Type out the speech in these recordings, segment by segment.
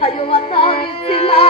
i Hayo atari you.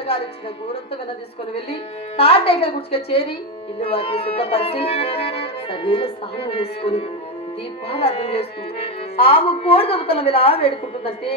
అత్తగారు ఇచ్చిన గోరంత కన్నా తీసుకొని వెళ్ళి తాటేకల గుడిచిగా చేరి ఇల్లు వాటిని శుద్ధపరిచి సరైన స్నానం చేసుకొని దీపాలు అర్థం చేస్తూ ఆమె కోడి దొంగతనం ఇలా వేడుకుంటుందంటే